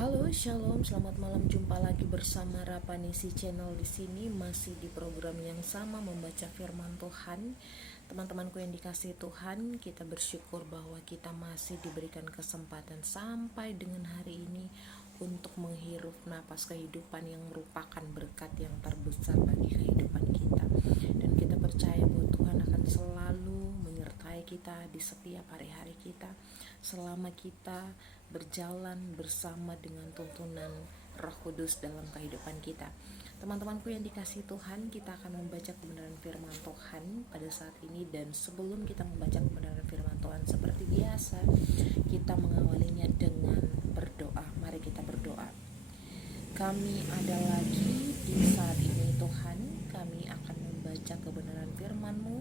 Halo, Shalom, selamat malam. Jumpa lagi bersama Rapanisi Channel di sini, masih di program yang sama membaca firman Tuhan. Teman-temanku yang dikasihi Tuhan, kita bersyukur bahwa kita masih diberikan kesempatan sampai dengan hari ini untuk menghirup napas kehidupan yang merupakan berkat yang terbesar bagi kehidupan kita. Dan kita percaya bahwa Tuhan akan selalu menyertai kita di setiap hari-hari kita selama kita berjalan bersama dengan tuntunan Roh Kudus dalam kehidupan kita. Teman-temanku yang dikasihi Tuhan, kita akan membaca kebenaran firman Tuhan pada saat ini. Dan sebelum kita membaca kebenaran firman Tuhan, seperti biasa kita mengawalinya dengan berdoa. Mari kita berdoa. Kami ada lagi di saat ini Tuhan, kami akan membaca kebenaran firman-Mu.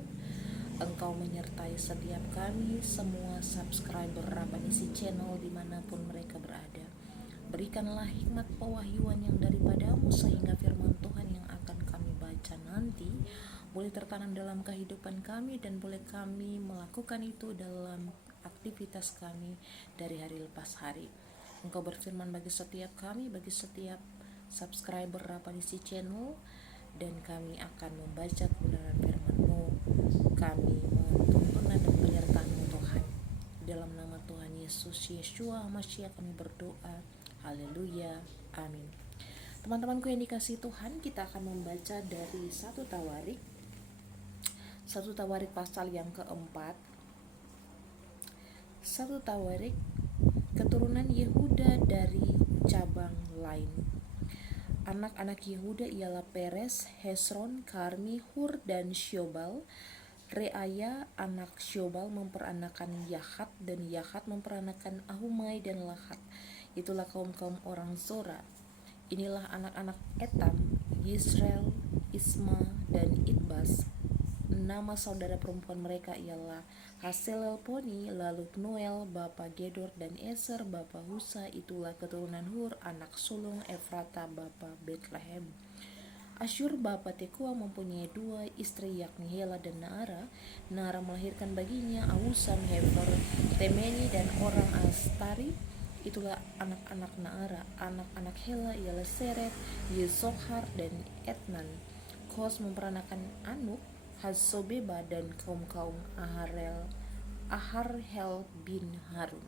Engkau menyertai setiap kami, semua subscriber Rapanisi Channel dimanapun mereka berada. Berikanlah hikmat pewahyuan yang daripadamu, sehingga firman Tuhan yang akan kami baca nanti boleh tertanam dalam kehidupan kami, dan boleh kami melakukan itu dalam aktivitas kami dari hari lepas hari. Engkau berfirman bagi setiap kami, bagi setiap subscriber Rapanisi Channel, dan kami akan membaca kebenaran firman-Mu. Kami menuntun dan penyertaan-Mu Tuhan. Dalam nama Tuhan Yesus Yeshua Mashiach kami berdoa. Haleluya. Amin. Teman-temanku yang dikasihi Tuhan, kita akan membaca dari 1 Tawarik. 1 Tawarik pasal yang keempat. 1 Tawarik, keturunan Yehuda dari cabang lain. Anak-anak Yehuda ialah Peres, Hesron, Karmi, Hur, dan Syobal. Reaya anak Syobal memperanakan Yahat, dan Yahat memperanakan Ahumai dan Lahat. Itulah kaum-kaum orang Zora. Inilah anak-anak Etam, Yisrael, Isma, dan Idbas. Nama saudara perempuan mereka ialah Haselelponi, lalu Pnuel, bapa Gedor, dan Eser, bapa Husa. Itulah keturunan Hur, anak sulung Efrata, bapa Betlehem. Asyur bapa Tekua mempunyai dua istri, yakni Hela dan Naara. Naara melahirkan baginya Awusam, Hefer, Temeni, dan orang Astari. Itulah anak-anak Naara. Anak-anak Hela ialah Seret, Yezohar, dan Etnan. Kos memperanakan Anuk, Hazobeba, dan kaum-kaum Aharhel bin Harun.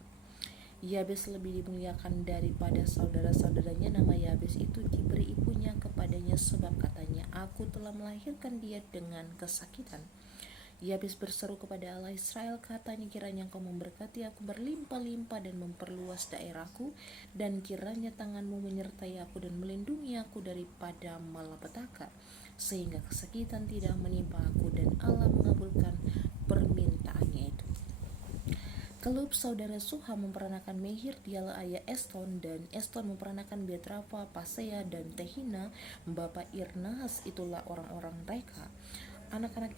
Yabes lebih dimuliakan daripada saudara-saudaranya. Nama Yabes itu diberi ibunya kepadanya, sebab katanya, aku telah melahirkan dia dengan kesakitan. Yabes berseru kepada Allah Israel, katanya, kiranya engkau memberkati aku berlimpah-limpah dan memperluas daerahku, dan kiranya tanganmu menyertai aku dan melindungi aku daripada malapetaka, sehingga kesakitan tidak menimpa aku. Dan Allah mengabulkan permintaannya itu. Kelub saudara Suha memperanakan Mehir, dialah ayah Eston, dan Eston memperanakan Betrafa, Pasea, dan Tehina, bapa Irnahas. Itulah orang-orang Reka. Anak-anak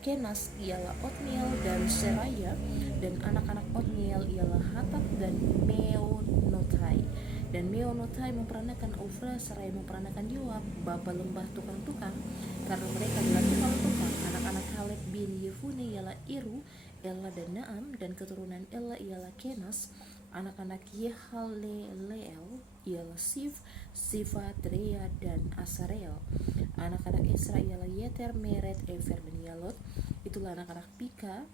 Kenas ialah Otniel dan Seraya, dan anak-anak Otniel ialah Hatat dan Meonothai. Dan Meonothai memperanakan Ofra, Seraya memperanakan Yoab, bapa lembah tukang-tukang, karena mereka adalah tukang-tukang. Anak-anak Kaleb bin Yefune ialah Iru, Ela, dan Naam, dan keturunan Ela ialah Kenas. Anak-anak Yehaleleel ialah Sif, Sifa, Trea, dan Asarel. Anak-anak Esra ialah Yeter, Meret, Efer, dan Yalot. Itulah anak-anak Pika,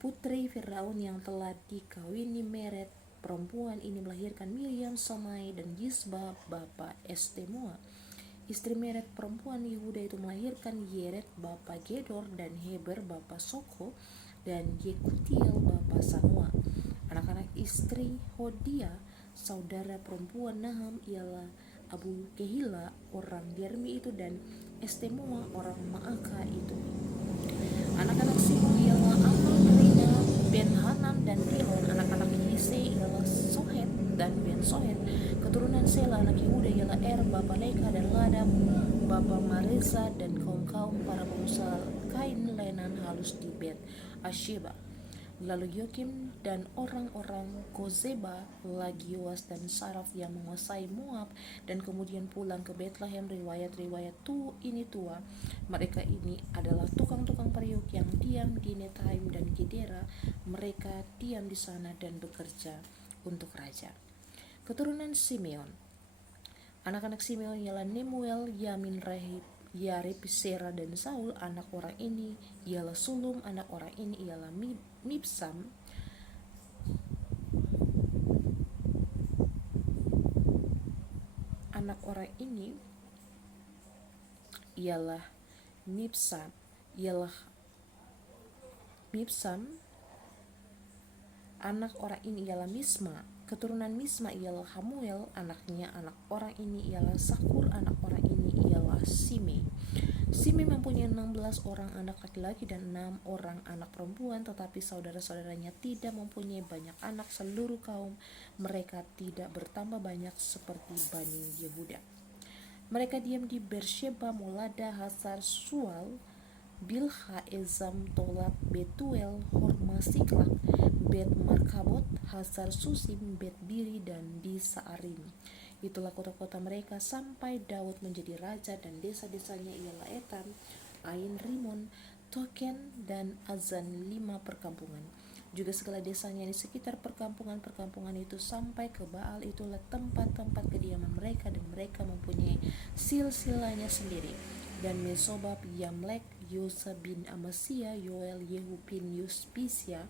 putri Firaun yang telah dikawini Meret. Perempuan ini melahirkan Miriam, Somai, dan Yisba, bapa Estemoa. Istri Meret perempuan Yehuda itu melahirkan Yeret, bapa Gedor, dan Heber, bapa Soko, dan Yekutiel, bapa Sanoa. Anak-anak istri Hodia, saudara perempuan Naham, ialah Abu Kehila, orang Dermi itu, dan Estemoa, orang Maaka itu. Anak-anak Simon ialah Amal, Rina, Ben Hanan, dan Kelon. Anak-anak Yise ialah Sohet dan Ben Sohet. Keturunan Sela anak Yehuda ialah bapa Leka, dan Lada, bapa Mareza, dan kaum-kaum para pengusaha kain lenan halus di Bet Asheba. Lalu Yokim dan orang-orang Kozeba, lagi Yoas dan Saraf yang menguasai Moab, dan kemudian pulang ke Bethlehem. Riwayat-riwayat ini tua. Mereka ini adalah tukang-tukang periuk yang diam di Nethaim dan Gedera. Mereka diam di sana dan bekerja untuk raja. Keturunan Simeon. Anak-anak Simeon ialah Nemuel, Yamin, Rahib, Yarib, Sera, dan Saul. Anak orang ini ialah Sulum. Anak orang ini ialah Mibsam. Anak orang ini ialah Mibsam. Anak orang ini ialah Misma. Keturunan Misma ialah Hamuel. Anaknya anak orang ini ialah Sakur. Anak orang ini ialah Sime. Sime mempunyai 16 orang anak laki-laki dan 6 orang anak perempuan, tetapi saudara-saudaranya tidak mempunyai banyak anak. Seluruh kaum mereka tidak bertambah banyak seperti Bani Yehuda. Mereka diam di Beersheba, Molada, Hasar Sual, Bilha, Ezam, Tolat, Betuel, Horma, Siklak, Bet Markabot, Hasar Susim, Bet Biri, dan di Saarim. Itulah kota-kota mereka sampai Daud menjadi raja, dan desa-desanya ialah Etam, Ain, Rimon, Token, dan Azan, 5 perkampungan. Juga segala desanya di sekitar perkampungan-perkampungan itu sampai ke Baal. Itulah tempat-tempat kediaman mereka, dan mereka mempunyai silsilahnya sendiri. Dan Mesobab, Yamlek, Yosa bin Amasya, Yoel, Yehu bin Yuspisia,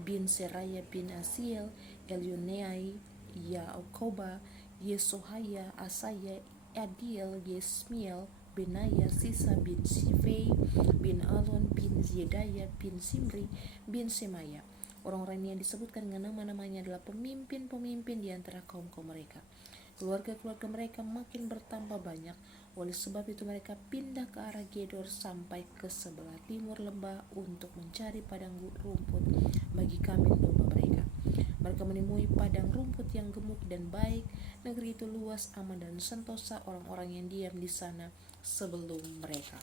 bin Seraya bin Asiel, Elioneai, Yakoba, Yesohaya, Asaya, Adiel, Yesmiel, Benaya, Sisa bin Sifei, bin Alon, bin Yedaya, bin Simri, bin Semaya. Orang-orang yang disebutkan dengan nama-namanya adalah pemimpin-pemimpin di antara kaum-kaum mereka. Keluarga-keluarga mereka makin bertambah banyak. Oleh sebab itu mereka pindah ke arah Gedor sampai ke sebelah timur lembah untuk mencari padang rumput bagi kambing domba mereka. Mereka menemui padang rumput yang gemuk dan baik. Negeri itu luas, aman, dan sentosa. Orang-orang yang diam di sana sebelum mereka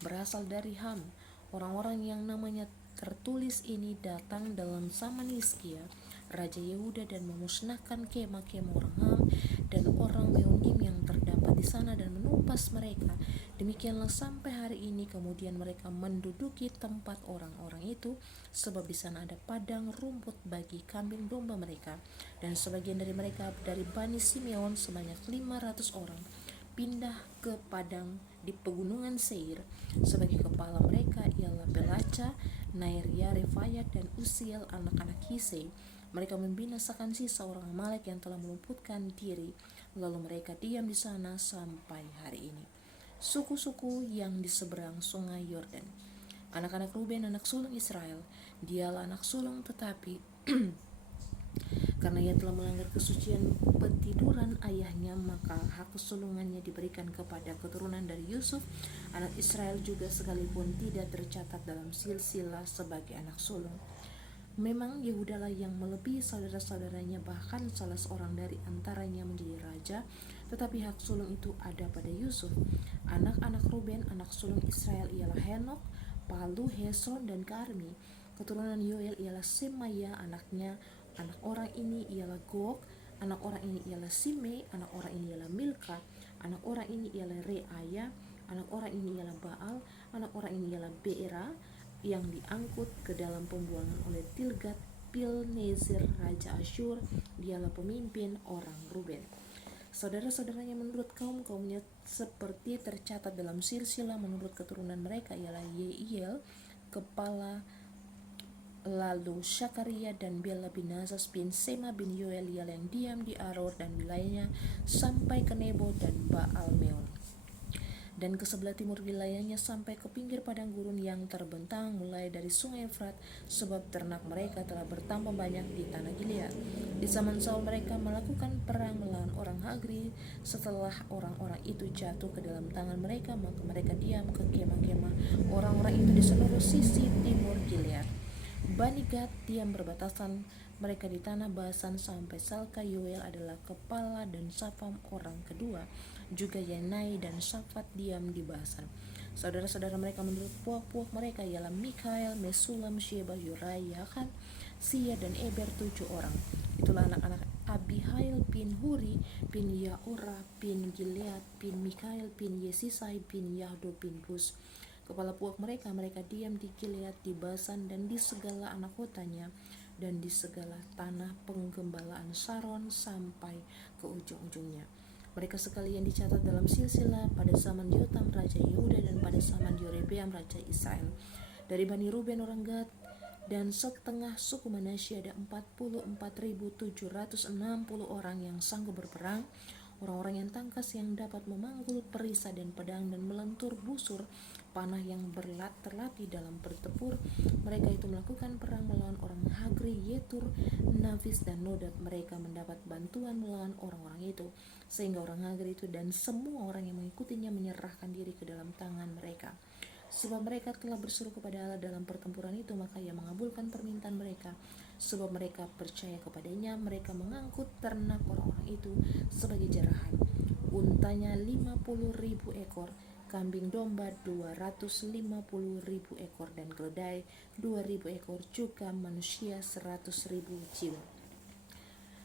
berasal dari Ham. Orang-orang yang namanya tertulis ini datang dalam zaman Hizkia, Raja Yehuda, dan memusnahkan kemah-kemah orang Ham dan orang Meonim yang terdapat di sana dan menumpas mereka. Demikianlah sampai hari ini. Kemudian mereka menduduki tempat orang-orang itu, sebab di sana ada padang rumput bagi kambing domba mereka. Dan sebagian dari mereka dari Bani Simeon sebanyak 500 orang pindah ke padang di pegunungan Seir. Sebagai kepala mereka ialah Pelaca, Nairya, Refayat, dan Usiel, anak-anak Hisei. Mereka membinasakan sisa orang Amalek yang telah meluputkan diri, lalu mereka diam di sana sampai hari ini. Suku-suku yang di seberang sungai Yordan. Anak-anak Ruben, anak sulung Israel. Dialah anak sulung, tetapi karena ia telah melanggar kesucian petiduran ayahnya, maka hak kesulungannya diberikan kepada keturunan dari Yusuf. Anak Israel juga sekalipun tidak tercatat dalam silsilah sebagai anak sulung. Memang Yehudalah yang melebihi saudara-saudaranya, bahkan salah seorang dari antaranya menjadi raja, tetapi hak sulung itu ada pada Yusuf. Anak-anak Ruben, anak sulung Israel ialah Henok, Palu, Hesron, dan Karmi. Keturunan Yoel ialah Semaya, anaknya. Anak orang ini ialah Gog. Anak orang ini ialah Simei. Anak orang ini ialah Milka. Anak orang ini ialah Reaya. Anak orang ini ialah Baal. Anak orang ini ialah Beera, yang diangkut ke dalam pembuangan oleh Tilgat Pilneser, Raja Asyur. Dialah pemimpin orang Ruben. Saudara-saudaranya menurut kaum-kaumnya seperti tercatat dalam silsilah menurut keturunan mereka ialah Yeiel, kepala, lalu Syakaria dan Bela bin Nazas bin Sema bin Yoel yang diam di Aror dan wilayahnya sampai ke Nebo dan Baal Meon, dan ke sebelah timur wilayahnya sampai ke pinggir padang gurun yang terbentang mulai dari sungai Efrat, sebab ternak mereka telah bertambah banyak di tanah Gilead. Di zaman Saul mereka melakukan perang melawan orang Hagri. Setelah orang-orang itu jatuh ke dalam tangan mereka, maka mereka diam ke kemah-kemah orang-orang itu di seluruh sisi timur Gilead. Bani Gad diam berbatasan mereka di tanah Basan sampai Salka. Yoel adalah kepala dan Safam orang kedua. Juga Yanai dan Safat diam di Basan. Saudara-saudara mereka menurut puak-puak mereka ialah Mikael, Mesulam, Sheba, Yurai, Yakan, Sia, dan Eber, 7 orang. Itulah anak-anak Abihail bin Huri bin Yaora bin Gilead bin Mikael bin Yesisai bin Yahdo bin Bus. Kepala puak mereka diam di Gilead, di Basan, dan di segala anak kotanya. dan di segala tanah penggembalaan Saron sampai ke ujung-ujungnya. Mereka sekalian dicatat dalam silsilah pada zaman Yotam Raja Yehuda dan pada zaman Yerobeam Raja Israel. Dari Bani Ruben orang Gad dan setengah suku Manasye ada 44.760 orang yang sanggup berperang, orang-orang yang tangkas yang dapat memanggul perisai dan pedang dan melentur busur panah yang terlatih dalam bertempur. Mereka itu melakukan perang melawan orang Hagri, Yetur, Nafis dan Nodab. Mereka mendapat bantuan melawan orang-orang itu, sehingga orang Hagri itu dan semua orang yang mengikutinya menyerahkan diri ke dalam tangan mereka. Sebab mereka telah berseru kepada Allah dalam pertempuran itu, maka Ia mengabulkan permintaan mereka. Sebab mereka percaya kepadanya, mereka mengangkut ternak orang-orang itu sebagai jarahan. Untanya 50.000 ekor, kambing domba 250.000 ekor, dan keledai 2.000 ekor, juga manusia 100.000 jiwa.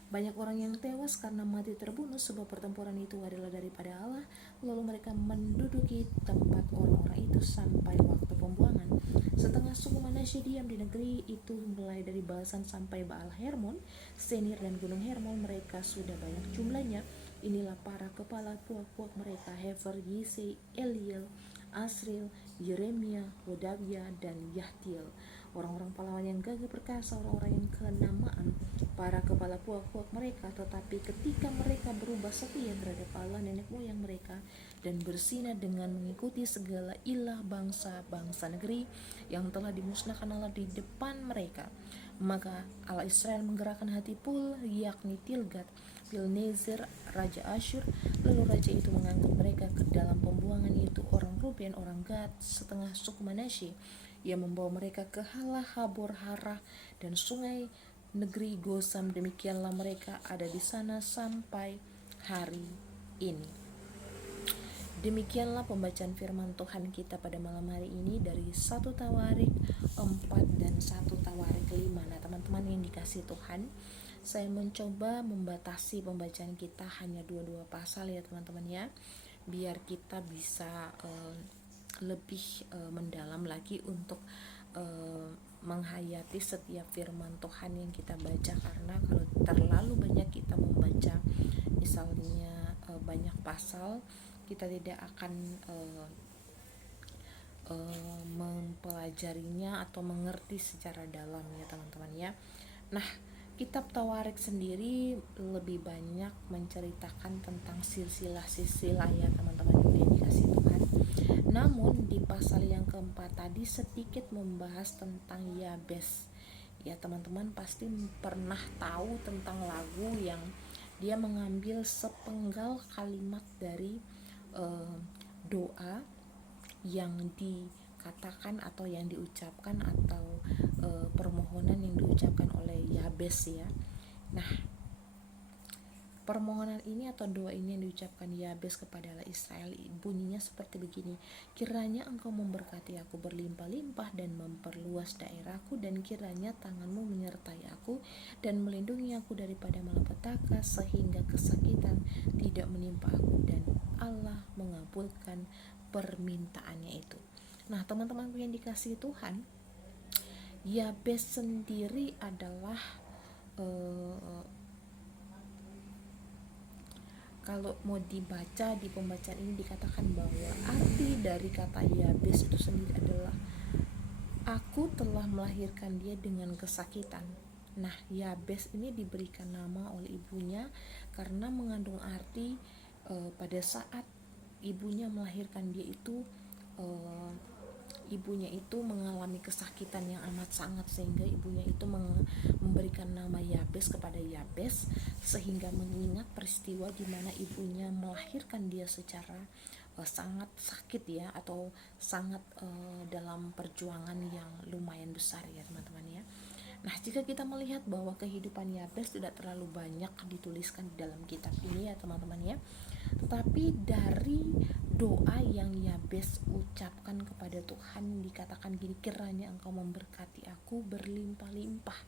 Banyak orang yang tewas karena mati terbunuh, sebab pertempuran itu adalah daripada Allah. Lalu mereka menduduki tempat orang-orang itu sampai waktu pembuangan. Setengah suku Manasye diam di negeri itu, mulai dari Basan sampai Baal Hermon, Senir dan Gunung Hermon. Mereka sudah banyak jumlahnya. Inilah para kepala puak-puak mereka: Hefer, Yisei, Eliel, Asriel, Yeremia, Hodavia, dan Yahtiel. Orang-orang pahlawan yang gagah perkasa, orang-orang yang kenamaan, para kepala puak-puak mereka. Tetapi ketika mereka berubah setia terhadap Allah nenek moyang mereka dan bersinah dengan mengikuti segala ilah bangsa-bangsa negeri yang telah dimusnahkan Allah di depan mereka, maka Allah Israel menggerakkan hati Pul, yakni Tilgat Pilneser Raja Asyur. Lalu raja itu mengangkut mereka ke dalam pembuangan, yaitu orang Ruben, orang Gad, setengah suku Manasye. Ia membawa mereka ke Halah, Habor, Harah, dan sungai negeri Gosam. Demikianlah mereka ada di sana sampai hari ini. Demikianlah pembacaan firman Tuhan kita pada malam hari ini dari 1 Tawarik 4 dan 1 Tawarik 5. Nah, teman-teman yang dikasih Tuhan, saya mencoba membatasi pembacaan kita hanya 2 pasal ya teman-teman ya, biar kita bisa lebih mendalam lagi untuk menghayati setiap firman Tuhan yang kita baca. Karena kalau terlalu banyak kita membaca misalnya banyak pasal, kita tidak akan mempelajarinya atau mengerti secara dalam ya teman-teman ya. Nah, kitab Tawarik sendiri lebih banyak menceritakan tentang silsilah-silsilah ya teman-teman yang dikasih Tuhan. Namun di pasal yang keempat tadi sedikit membahas tentang Yabes. Ya teman-teman pasti pernah tahu tentang lagu yang dia mengambil sepenggal kalimat dari doa yang dikatakan atau yang diucapkan atau permohonan yang diucapkan oleh Yabes ya. Nah, permohonan ini atau doa ini yang diucapkan Yabes kepada Allah Israel bunyinya seperti begini: kiranya engkau memberkati aku berlimpah-limpah dan memperluas daerahku, dan kiranya tanganmu menyertai aku dan melindungi aku daripada malapetaka, sehingga kesakitan tidak menimpa aku. Dan Allah mengabulkan permintaannya itu. Nah, teman-temanku yang dikasihi Tuhan, Yabes sendiri adalah kalau mau dibaca di pembacaan ini dikatakan bahwa arti dari kata Yabes itu sendiri adalah aku telah melahirkan dia dengan kesakitan. Nah, Yabes ini diberikan nama oleh ibunya karena mengandung arti pada saat ibunya melahirkan dia itu ibunya itu mengalami kesakitan yang amat sangat, sehingga ibunya itu memberikan nama Yabes kepada Yabes, sehingga mengingat peristiwa di mana ibunya melahirkan dia secara sangat sakit ya, atau sangat dalam perjuangan yang lumayan besar ya teman-teman ya. Nah, jika kita melihat bahwa kehidupan Yabes tidak terlalu banyak dituliskan di dalam kitab ini ya teman-teman ya, tetapi dari doa yang Yabes ucapkan kepada Tuhan dikatakan gini: kiranya engkau memberkati aku berlimpah-limpah.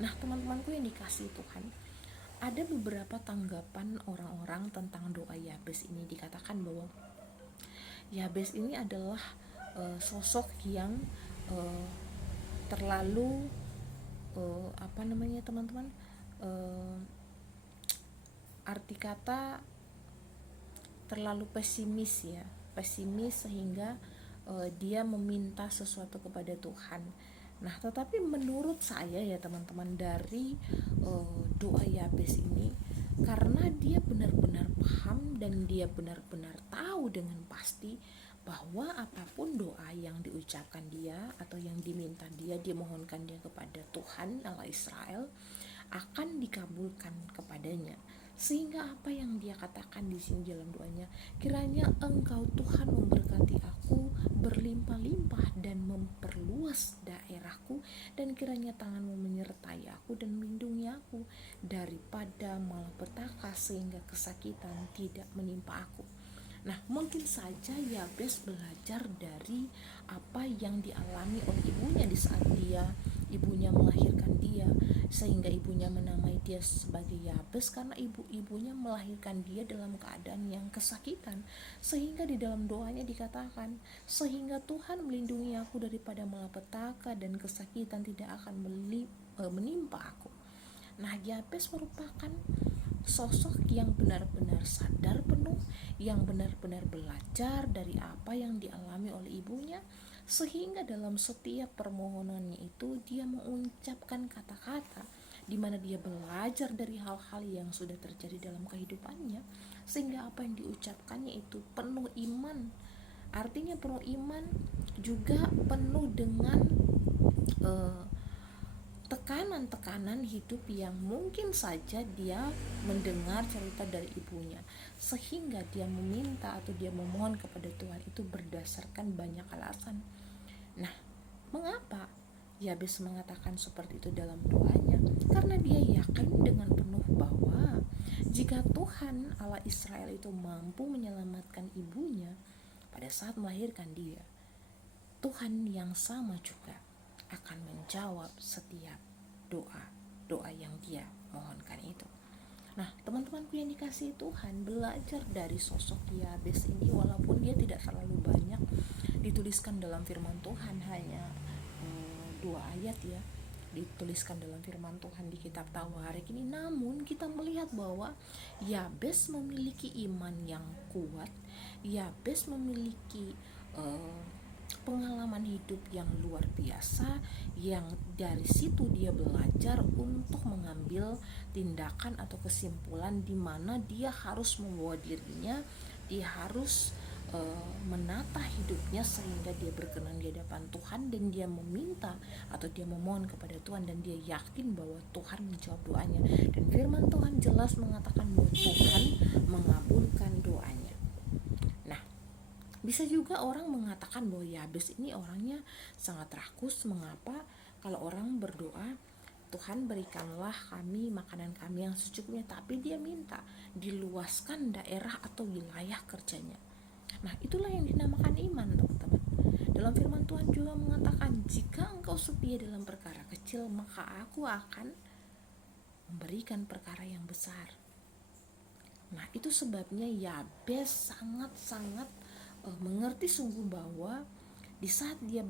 Nah, teman-temanku yang dikasihi Tuhan, ada beberapa tanggapan orang-orang tentang doa Yabes ini. Dikatakan bahwa Yabes ini adalah sosok yang terlalu apa namanya teman-teman, arti kata terlalu pesimis ya, pesimis sehingga dia meminta sesuatu kepada Tuhan. Nah, tetapi menurut saya ya teman-teman, dari doa Yabes ini, karena dia benar-benar paham dan dia benar-benar tahu dengan pasti bahwa apapun doa yang diucapkan dia atau yang diminta dia, dimohonkan dia kepada Tuhan Allah Israel, akan dikabulkan kepadanya. Sehingga apa yang dia katakan di sini dalam doanya, kiranya Engkau Tuhan memberkati aku berlimpah-limpah dan memperluas daerahku, dan kiranya tanganmu menyertai aku dan melindungi aku daripada malapetaka sehingga kesakitan tidak menimpa aku. Nah, mungkin saja Yabes belajar dari apa yang dialami oleh ibunya di saat ibunya melahirkan dia, sehingga ibunya menamai dia sebagai Yabes karena ibunya melahirkan dia dalam keadaan yang kesakitan. Sehingga di dalam doanya dikatakan, sehingga Tuhan melindungi aku daripada malapetaka dan kesakitan tidak akan menimpa aku. Nah, Yabes merupakan sosok yang benar-benar sadar penuh, yang benar-benar belajar dari apa yang dialami oleh ibunya, sehingga dalam setiap permohonannya itu dia mengucapkan kata-kata di mana dia belajar dari hal-hal yang sudah terjadi dalam kehidupannya, sehingga apa yang diucapkannya itu penuh iman. Artinya penuh iman, juga penuh dengan tekanan-tekanan hidup yang mungkin saja dia mendengar cerita dari ibunya, sehingga dia meminta atau dia memohon kepada Tuhan itu berdasarkan banyak alasan. Nah, mengapa Yabes mengatakan seperti itu dalam doanya? Karena dia yakin dengan penuh bahwa jika Tuhan Allah Israel itu mampu menyelamatkan ibunya pada saat melahirkan dia, Tuhan yang sama juga akan menjawab setiap doa yang dia mohonkan itu. Nah, teman-temanku yang dikasihi Tuhan, belajar dari sosok Yabes ini, walaupun dia tidak terlalu banyak dituliskan dalam firman Tuhan, hanya 2 ayat ya dituliskan dalam firman Tuhan di kitab Tawarik ini, namun kita melihat bahwa Yabes memiliki iman yang kuat. Yabes memiliki pengalaman hidup yang luar biasa, yang dari situ dia belajar untuk mengambil tindakan atau kesimpulan di mana dia harus membawa dirinya, dia harus menata hidupnya sehingga dia berkenan di hadapan Tuhan, dan dia meminta atau dia memohon kepada Tuhan, dan dia yakin bahwa Tuhan menjawab doanya, dan firman Tuhan jelas mengatakan bahwa Tuhan mengabulkan doanya. Nah, bisa juga orang mengatakan bahwa Yabes ini orangnya sangat rakus. Mengapa? Kalau orang berdoa, Tuhan berikanlah kami makanan kami yang secukupnya, tapi dia minta diluaskan daerah atau wilayah kerjanya. Nah, itulah yang dinamakan iman, teman-teman. Dalam firman Tuhan juga mengatakan, jika engkau setia dalam perkara kecil, maka aku akan memberikan perkara yang besar. Nah, itu sebabnya Yabes sangat-sangat mengerti sungguh bahwa di saat dia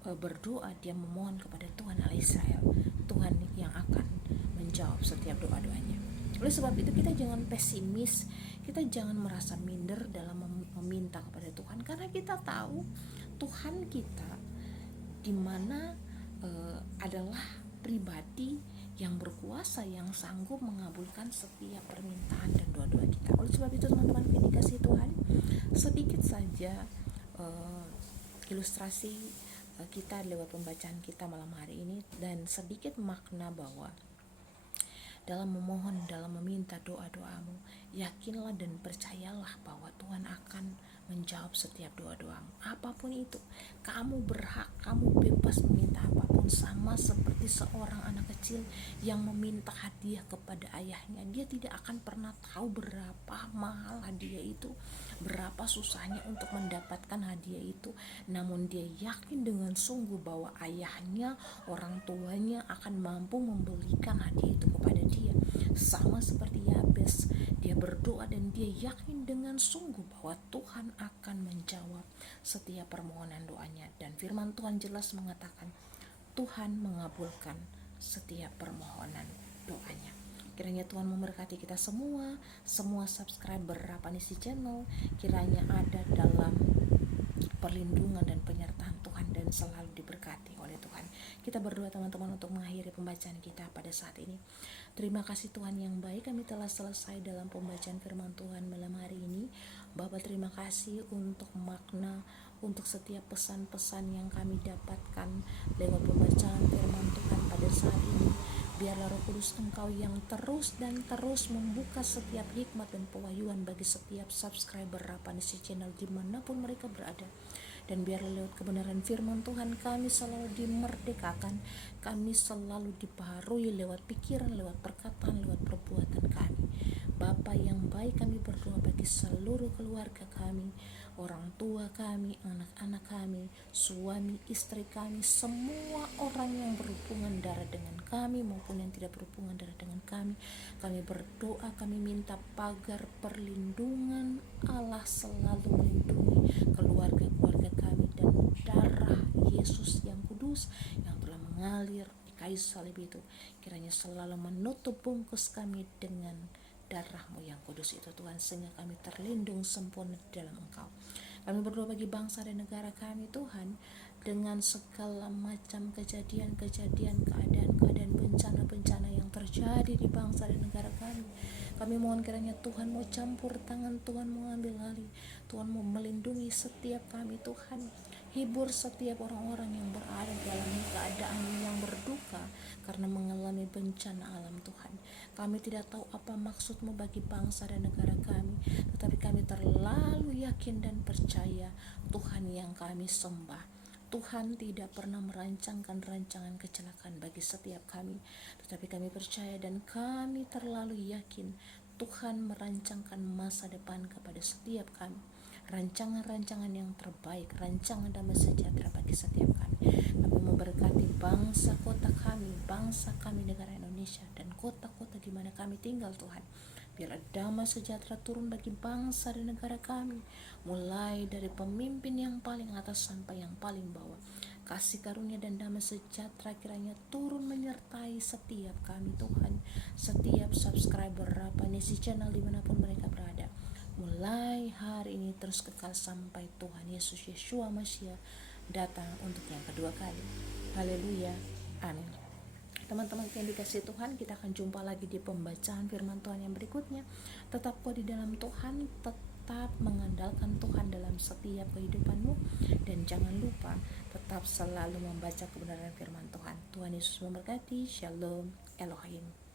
berdoa, dia memohon kepada Tuhan Allah Israel, Tuhan yang akan menjawab setiap doa-doanya. Oleh sebab itu, kita jangan pesimis, kita jangan merasa minder dalam meminta kepada Tuhan, karena kita tahu Tuhan kita dimana adalah pribadi yang berkuasa, yang sanggup mengabulkan setiap permintaan dan doa-doa kita. Oleh sebab itu, teman-teman yang dikasihi Tuhan, sedikit saja ilustrasi kita lewat pembacaan kita malam hari ini, dan sedikit makna bahwa dalam memohon, dalam meminta doa-doamu, yakinlah dan percayalah bahwa Tuhan akan menjawab setiap doa-doamu. Apapun itu, kamu berhak, kamu bebas meminta apapun, sama seperti seorang anak kecil yang meminta hadiah kepada ayahnya. Dia tidak akan pernah tahu berapa mahal hadiah itu, berapa susahnya untuk mendapatkan hadiah itu, namun dia yakin dengan sungguh bahwa ayahnya, orang tuanya akan mampu membelikan hadiah itu kepada dia. Sama seperti Yabes, dia berdoa dan dia yakin dengan sungguh bahwa Tuhan akan menjawab setiap permohonan doanya, dan firman Tuhan jelas mengatakan Tuhan mengabulkan setiap permohonan doanya. Kiranya Tuhan memberkati kita semua subscriber Rapanisi Channel, kiranya ada dalam perlindungan dan penyertaan Tuhan dan selalu diberkati oleh Tuhan. Kita berdoa teman-teman untuk mengakhiri pembacaan kita pada saat ini. Terima kasih Tuhan yang baik, kami telah selesai dalam pembacaan firman Tuhan malam hari ini. Bapa, terima kasih untuk makna, untuk setiap pesan-pesan yang kami dapatkan lewat pembacaan firman Tuhan pada saat ini. Biarlah Roh Kudus Engkau yang terus dan terus membuka setiap hikmat dan pewahyuan bagi setiap subscriber Rapanisi Channel dimanapun mereka berada. Dan biarlah lewat kebenaran firman Tuhan kami selalu dimerdekakan, kami selalu dibaharui lewat pikiran, lewat perkataan, lewat perbuatan kami. Bapa yang baik, kami berdoa bagi seluruh keluarga kami, orang tua kami, anak-anak kami, suami, istri kami, semua orang yang berhubungan darah dengan kami maupun yang tidak berhubungan darah dengan kami. Kami berdoa, kami minta pagar perlindungan Allah selalu melindungi keluarga-keluarga kami, dan darah Yesus yang kudus yang telah mengalir di kayu salib itu kiranya selalu menutup bungkus kami dengan darah-Mu yang kudus itu Tuhan, sehingga kami terlindung sempurna di dalam Engkau. Kami berdoa bagi bangsa dan negara kami Tuhan, dengan segala macam kejadian-kejadian, keadaan-keadaan bencana-bencana yang terjadi di bangsa dan negara kami. Kami mohon kiranya Tuhan mau campur tangan, Tuhan mau ambil alih, Tuhan mau melindungi setiap kami Tuhan. Hibur setiap orang-orang yang berada dalam keadaan yang berduka karena mengalami bencana alam Tuhan. Kami tidak tahu apa maksud-Mu bagi bangsa dan negara kami, tetapi kami terlalu yakin dan percaya Tuhan yang kami sembah, Tuhan tidak pernah merancangkan rancangan kecelakaan bagi setiap kami, tetapi kami percaya dan kami terlalu yakin Tuhan merancangkan masa depan kepada setiap kami, rancangan-rancangan yang terbaik, rancangan damai sejahtera bagi setiap kami. Kami memberkati bangsa kota kami, bangsa kami negara Indonesia, dan kota-kota di mana kami tinggal Tuhan. Biarlah damai sejahtera turun bagi bangsa dan negara kami, mulai dari pemimpin yang paling atas sampai yang paling bawah. Kasih karunia dan damai sejahtera kiranya turun menyertai setiap kami Tuhan, setiap subscriber Rapanisi Channel dimanapun mereka berada, mulai hari ini terus kekal sampai Tuhan Yesus Yeshua Mashiach datang untuk yang kedua kali. Haleluya, amin. Teman-teman yang dikasihi Tuhan, kita akan jumpa lagi di pembacaan firman Tuhan yang berikutnya. Tetap kuat di dalam Tuhan, tetap mengandalkan Tuhan dalam setiap kehidupanmu, dan jangan lupa tetap selalu membaca kebenaran firman Tuhan. Tuhan Yesus memberkati. Shalom Elohim.